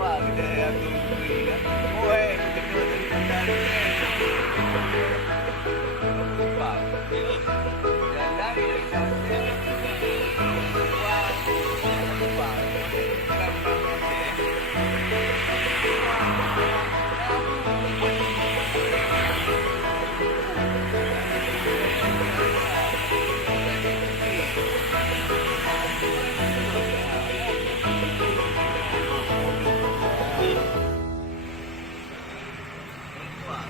Wah, gede ya tuh. Woi, bener dari Wah, dan dari wah, wah, keren banget sih. Wah,